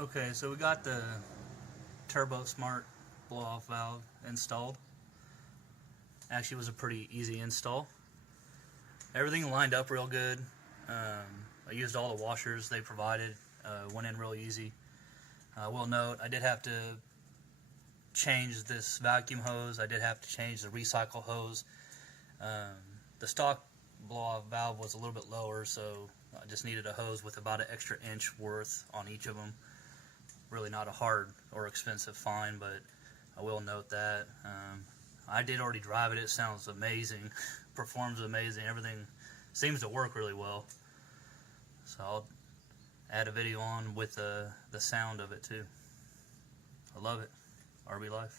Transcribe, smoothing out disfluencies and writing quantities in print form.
Okay, so we got the turbosmart blow-off valve installed. Actually, it was a pretty easy install. Everything lined up real good. I used all the washers they provided. Went in real easy. I will note I did have to change this vacuum hose. I did have to change the recycle hose. The stock blow-off valve was a little bit lower, so I just needed a hose with about an extra inch worth on each of them. Really not a hard or expensive find, but I will note that. I did already drive it. It sounds amazing. Performs amazing. Everything seems to work really well. So I'll add a video on with the sound of it too. I love it. RBLife.